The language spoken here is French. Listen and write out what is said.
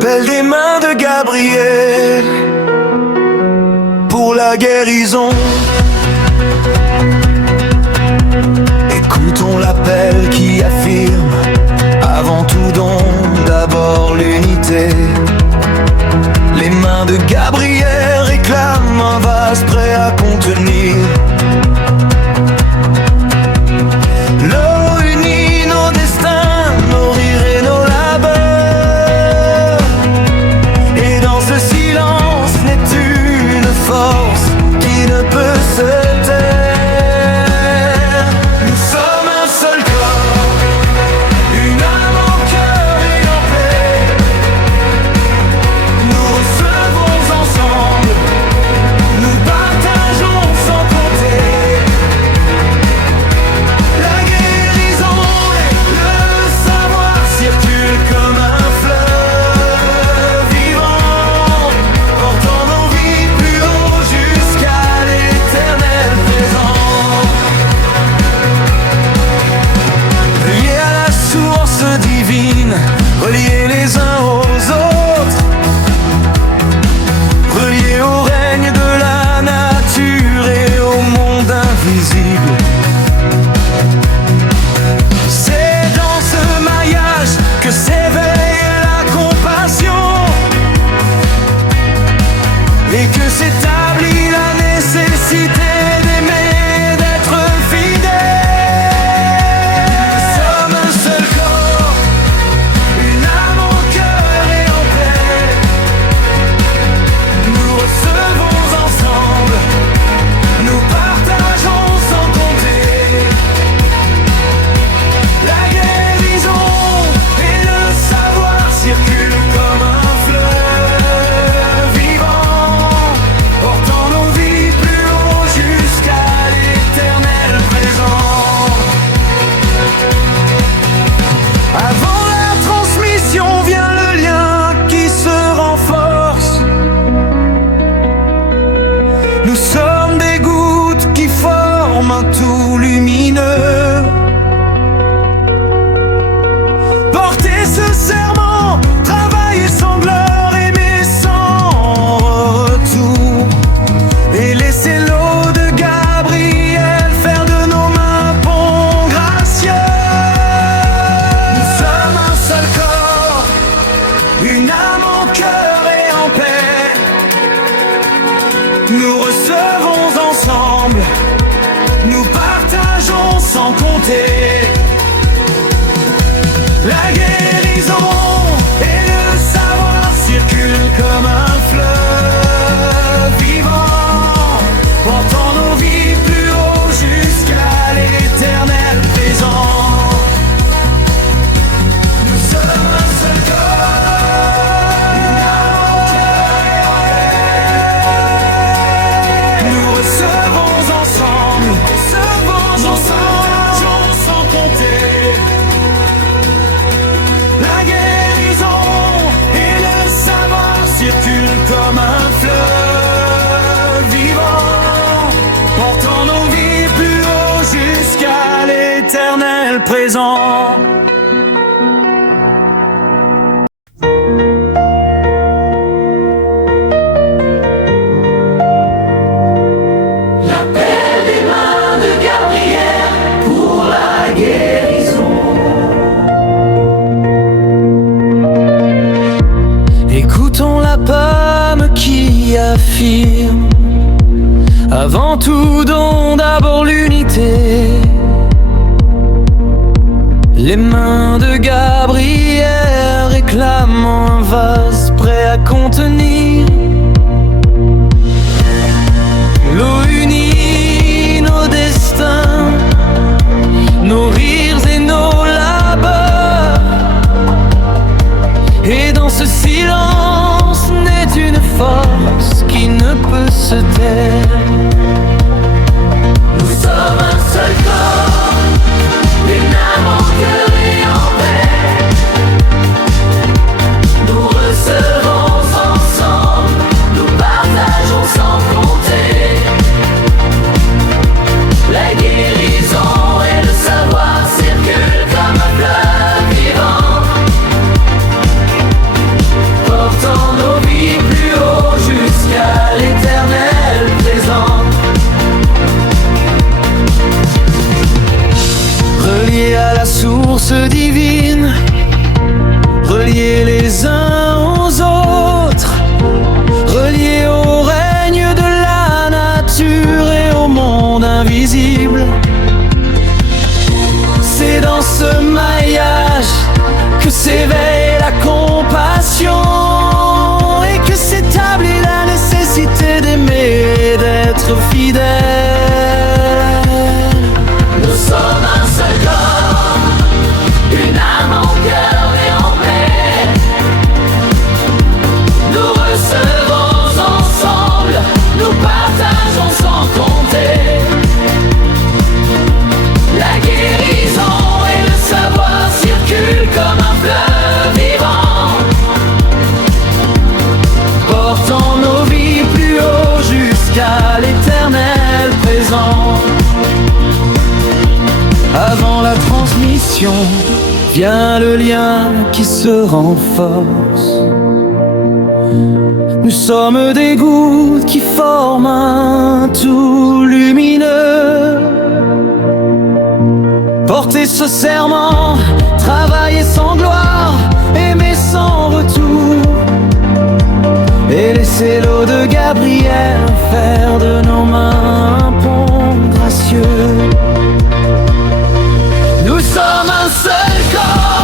L'appel des mains de Gabriel pour la guérison. Écoutons l'appel qui affirme avant tout don, d'abord l'unité. Les mains de Gabriel réclament un vase prêt à contenir. L'eau unit nos destins, nos rires et nos labeurs. Et dans ce silence naît une force qui ne peut se taire. Nous sommes un seul corps, une âme en cœur et en paix. Nous recevons ensemble, nous partageons sans compter. La guérison et le savoir circulent comme un fleuve vivant, portant nos vies plus haut jusqu'à l'éternel présent. Liés à la source divine, reliés les uns aux autres, reliés au règne de la nature et au monde invisible. C'est dans ce maillage que s'éveille la compassion et que s'établit la nécessité d'aimer, d'être fidèle. Nous sommes un seul corps, une âme en cœur et en paix. Nous recevons ensemble, nous partageons sans compter. La guérison et le savoir circulent comme un fleuve vivant, portant nos vies plus haut jusqu'à l'éternel présent. Avant la transmission vient le lien qui se renforce. Nous sommes des gouttes qui forment un tout lumineux. Portez ce serment, travaillez sans gloire, aimez sans retour. Et laissez l'eau de Gabriel faire de nos mains pont gracieux. Nous sommes un seul corps, une âme en cœur et en paix. Nous recevons ensemble, nous partageons sans compter. La guérison et le savoir circulent comme un fleuve vivant, portant nos vies plus haut jusqu'à l'éternel présent. Nous sommes un seul corps, une âme en cœur et en paix. Nous recevons ensemble, partageons sans compter. La guérison et le savoir circulent comme un fleuve vivant, portant nos vies plus haut jusqu'à l'éternel présent. L'appel des mains de Gabriel pour la guérison. Écoutons la pomme qui affirme avant tout don, d'abord l'unité. Les mains de Gabriel réclament un vase prêt à contenir. L'eau unit nos destins, nos rires et nos labeurs. Et dans ce silence naît une force qui ne peut se taire. Nous sommes un seul corps, une âme en cœur et en paix. Nous recevons ensemble, source divine, reliés les uns aux autres, reliés au règne de la nature et au monde invisible. C'est dans ce maillage que s'éveille la compassion et que s'établit la nécessité d'aimer et d'être fidèle. Nous sommes un seul corps, une âme en cœur et en paix. Nous recevons ensemble, nous partageons sans compter. La guérison et le savoir circulent comme un fleuve vivant, Portant nos vies plus haut jusqu'à l'éternel présent. Avant la transmission vient le lien qui se renforce. Nous sommes des gouttes qui forment un tout lumineux. Portez ce serment, travailler sans gloire, aimer sans retour, et laisser l'eau de Gabriel faire de nos mains un pont gracieux. nous sommes un seul corps.